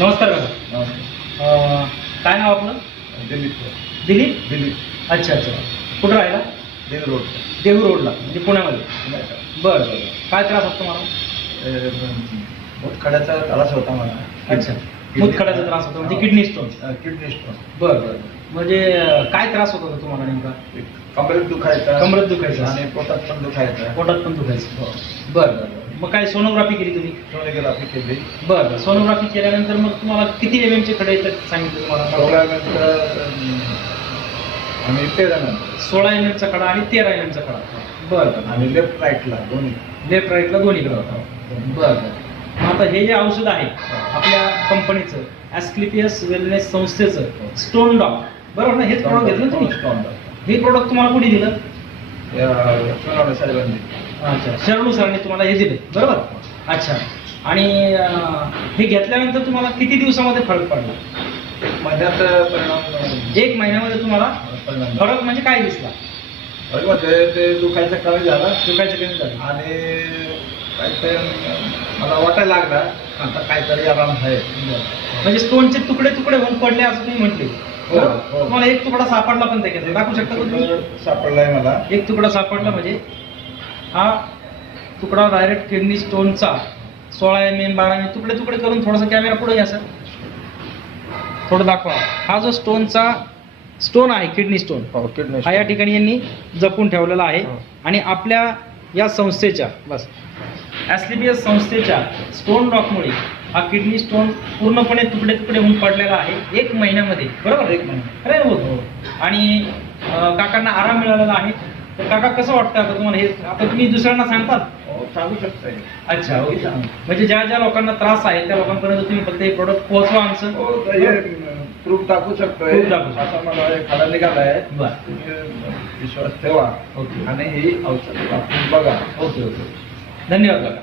नमस्कार काका. नमस्कार. काय नाव आपलं? दिलीप. दिलीप. दिलीप. अच्छा अच्छा. कुठं राहिला? देव रोड. देहू रोडला म्हणजे पुण्यामध्ये. बरं बरं. काय त्रास होतो मला? मुतखड्याचा त्रास होता मला. अच्छा. मुतखड्याचा त्रास होतो म्हणजे किडनी स्टोन. Kidney stone. बरं बरं. म्हणजे काय त्रास होत होता तुम्हाला नेमका? कमरेत दुखायचा. कमरेत दुखायचं आणि पोटात पण दुखायचा. पोटात पण दुखायचं. बरं बरं. मग काय सोनोग्राफी केली तुम्ही? सोनोग्राफी केली. बरं बरं. सोनोग्राफी केल्यानंतर मग तुम्हाला किती MM चे खडे येतात सांगितलं तुम्हाला? 16 नंतर आणि 13 नंतर 16 MM चा खडा आणि 13 MM चा खडा. बरं बरं. आणि लेफ्ट राईटला दोन्ही. लेफ्ट राईटला दोन्हीकडे होता. बरं बरं. मग आता हे जे औषध आहे आपल्या कंपनीचं ॲस्क्लेपियस वेलनेस संस्थेचं स्टोन डॉग, बरोबर ना? हेच प्रोडक्ट घेतलं तुम्ही? स्टोन. हे प्रोडक्ट तुम्हाला कुठे दिलं? सोनवणे साहेबांनी. अच्छा. शरणू सरांनी तुम्हाला हे दिलं, बरोबर? अच्छा. आणि हे घेतल्यानंतर तुम्हाला किती दिवसामध्ये फरक पडला? महिन्यात परिणाम. 1 महिन्यामध्ये तुम्हाला फरक म्हणजे काय दिसला? म्हणजे ते दुखायचं कमी झालं. दुखायचं कमी झालं आणि काहीतरी मला वाटायला लागला आता काहीतरी आराम आहे. म्हणजे स्टोनचे तुकडे तुकडे होऊन पडले असं तुम्ही म्हटले. हो, हो. तुम्हाला एक तुकडा सापडला पण त्याच्यात दाखवू शकता का तुम्ही? सापडलाय मला. एक तुकडा सापडला म्हणजे हा तुकडा डायरेक्ट किडनी स्टोनचा 16 MM 12 MM तुकडे तुकडे करून थोडासा कॅमेरा पुढे घ्या सर, थोडं दाखवा. हा जो स्टोन आहे किडनी स्टोन किडनी हा या ठिकाणी यांनी जपून ठेवलेला आहे. हो. आणि आपल्या या संस्थेच्या बस ॲस्क्लेपियस संस्थेच्या स्टोन डॉकमुळे हा किडनी स्टोन पूर्णपणे तुकडे तुकडे होऊन पडलेला आहे 1 महिन्यामध्ये, बरोबर? 1 महिना. खरं हो. आणि काकांना आराम मिळालेला आहे. तर काका कसं वाटतं आता तुम्हाला? हे आता तुम्ही दुसऱ्यांना सांगतात? सांगू शकताय. अच्छा. ओके. म्हणजे ज्या ज्या लोकांना त्रास आहे त्या लोकांपर्यंत तुम्ही फक्त हे प्रोडक्ट पोहोचवा आमचं. प्रूफ दाखवू शकतोय. Proof दाखवू शकतो. आता मला एखादा निघालाय. बरं. तुम्ही विश्वास ठेवा ओके. आणि ही औषध वापरून बघा. Okay okay. धन्यवाद काका.